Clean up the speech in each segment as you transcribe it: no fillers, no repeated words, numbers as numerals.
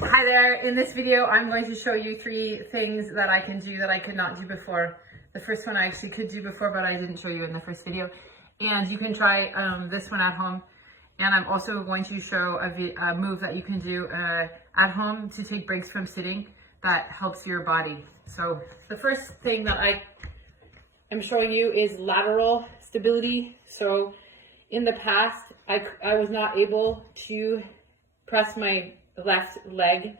Hi there, in this video I'm going to show you 3 things that I can do that I could not do before. The first one I actually could do before, but I didn't show you in the first video. And you can try this one at home. And I'm also going to show a move that you can do at home to take breaks from sitting that helps your body. So the first thing that I am showing you is lateral stability. So in the past, I was not able to press my left leg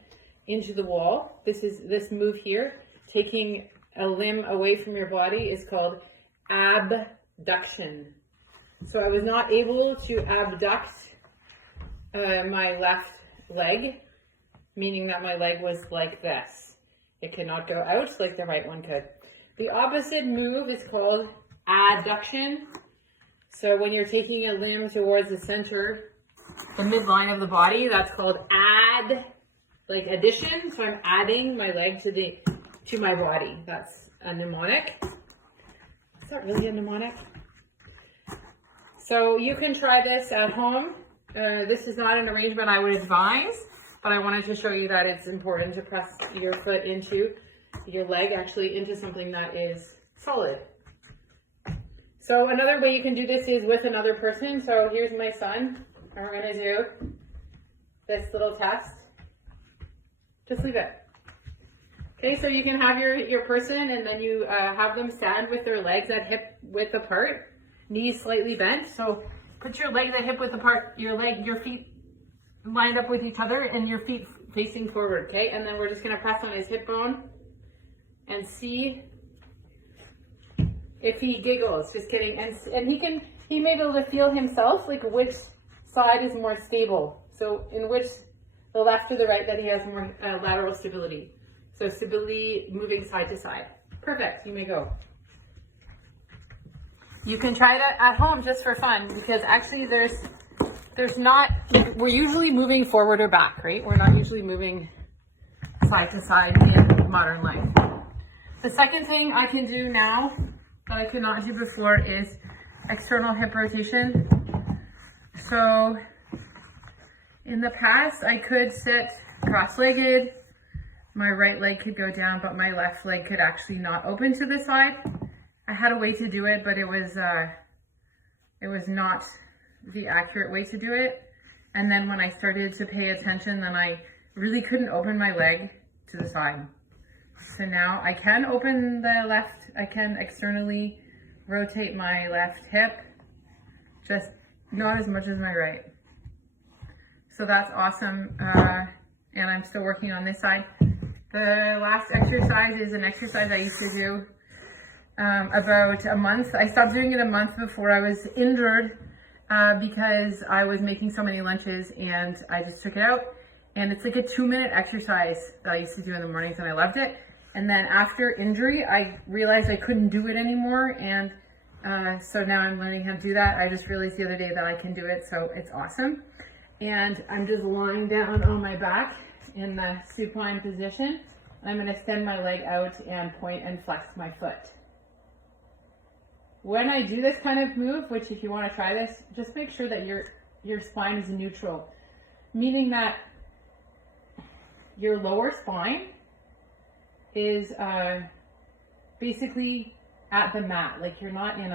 into the wall. This move here, taking a limb away from your body, is called abduction. So I was not able to abduct my left leg, meaning that my leg was like this. It could not go out like the right one could. The opposite move is called adduction. So when you're taking a limb towards the center, the midline of the body, that's called like addition. So I'm adding my leg to my body. That's a mnemonic. Is that really a mnemonic? So you can try this at home. This is not an arrangement I would advise, but I wanted to show you that it's important to press your foot into your leg, actually into something that is solid. So another way you can do this is with another person. So here's my son. And we're going to do this little test. Just leave it. Okay, so you can have your person, and then you have them stand with their legs at hip width apart, knees slightly bent. So put your legs at hip width apart, your feet lined up with each other, and your feet facing forward, okay? And then we're just going to press on his hip bone and see if he giggles. Just kidding. And he may be able to feel himself, like which side is more stable. So in which, the left or the right, that he has more lateral stability. So stability moving side to side. Perfect, you may go. You can try it at home just for fun, because actually there's not, we're usually moving forward or back, right? We're not usually moving side to side in modern life. The second thing I can do now that I could not do before is external hip rotation. So in the past, I could sit cross-legged, my right leg could go down, but my left leg could actually not open to the side. I had a way to do it, but it was not the accurate way to do it. And then when I started to pay attention, then I really couldn't open my leg to the side. So now I can open the left, I can externally rotate my left hip, just not as much as my right. So that's awesome. And I'm still working on this side. The last exercise is an exercise I used to do about a month. I stopped doing it a month before I was injured because I was making so many lunches, and I just took it out. And it's like a 2-minute exercise that I used to do in the mornings, and I loved it. And then after injury, I realized I couldn't do it anymore. And so now I'm learning how to do that. I just realized the other day that I can do it, so it's awesome. And I'm just lying down on my back in the supine position. I'm going to extend my leg out and point and flex my foot. When I do this kind of move, which if you want to try this, just make sure that your spine is neutral, meaning that your lower spine is basically at the mat. Like you're not in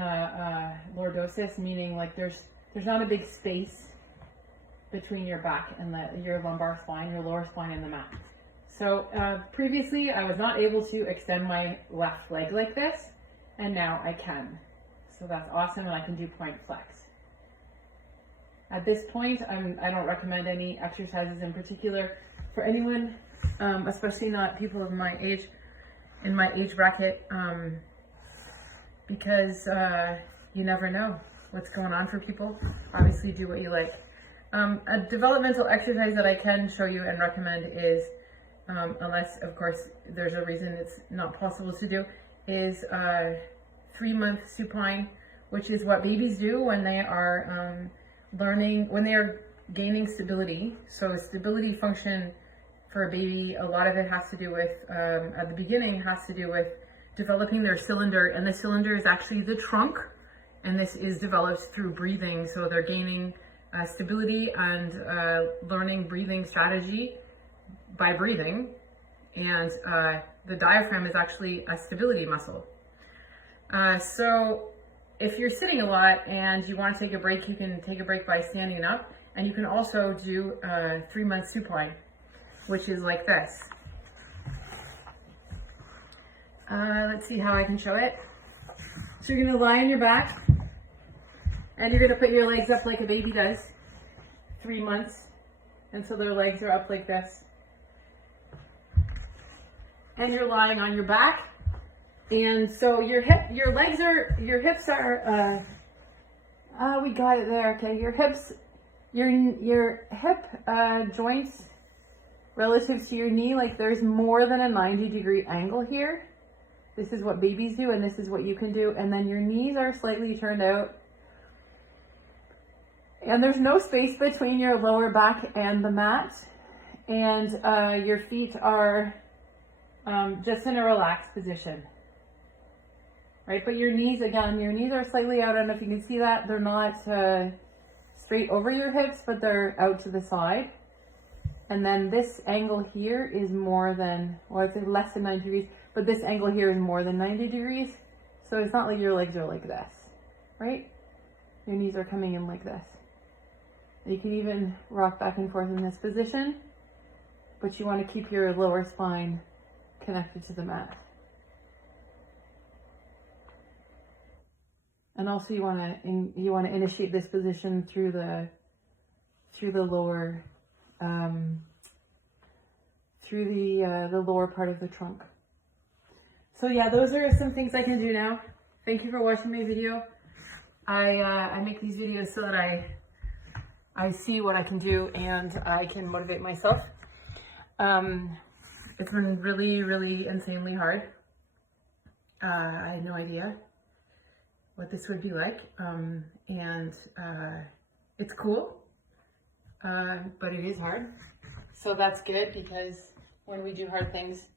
a lordosis, meaning like there's not a big space between your back and your lumbar spine, your lower spine, and the mat. So previously I was not able to extend my left leg like this, and now I can. So that's awesome, and I can do point flex. At this point, I don't recommend any exercises in particular for anyone, especially not people of my age, in my age bracket, because you never know what's going on for people. Obviously, do what you like. A developmental exercise that I can show you and recommend is, unless of course there's a reason it's not possible to do, is 3-month supine, which is what babies do when they are when they are gaining stability. So stability function for a baby, a lot of it has to do with, at the beginning, has to do with developing their cylinder, and the cylinder is actually the trunk, and this is developed through breathing. So they're gaining stability and learning breathing strategy by breathing. And the diaphragm is actually a stability muscle. So if you're sitting a lot and you want to take a break, you can take a break by standing up. And you can also do 3-month supine, which is like this. Let's see how I can show it. So you're gonna lie on your back and you're gonna put your legs up like a baby does, 3 months. And so their legs are up like this. And you're lying on your back. And so your hips are, we got it there, okay. Your hip joints relative to your knee, like there's more than a 90-degree angle here. This is what babies do, and this is what you can do. And then your knees are slightly turned out. And there's no space between your lower back and the mat. And your feet are just in a relaxed position. Right, but your knees, again, your knees are slightly out. I don't know if you can see that. They're not straight over your hips, but they're out to the side. And then this angle here is more than, well, I'd say less than 90 degrees, but this angle here is more than 90 degrees. So it's not like your legs are like this, right? Your knees are coming in like this. You can even rock back and forth in this position, but you want to keep your lower spine connected to the mat. And also you want to initiate this position through the lower the lower part of the trunk. So yeah, those are some things I can do now. Thank you for watching my video. I make these videos so that I see what I can do and I can motivate myself. It's been really, really insanely hard. I had no idea what this would be like, and it's cool, but it is hard. So that's good, because when we do hard things,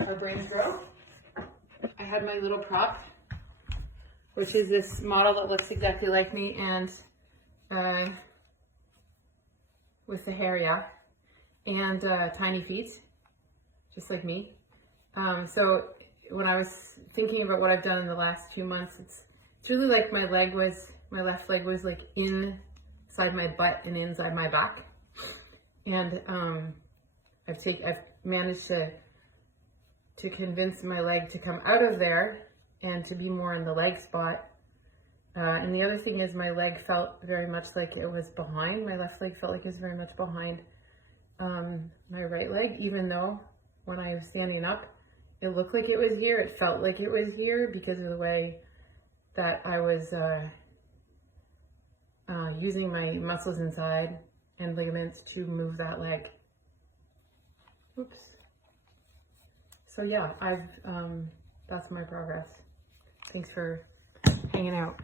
our brains grow. I had my little prop, which is this model that looks exactly like me, and with the hair, yeah, and tiny feet, just like me. So when I was thinking about what I've done in the last few months, it's really like my left leg was like inside my butt and inside my back. And I've managed to convince my leg to come out of there and to be more in the leg spot. And the other thing is my leg felt very much like it was behind. My left leg felt like it was very much behind my right leg, even though when I was standing up, it looked like it was here. It felt like it was here because of the way that I was using my muscles inside and ligaments to move that leg. Oops. So yeah, that's my progress. Thanks for hanging out.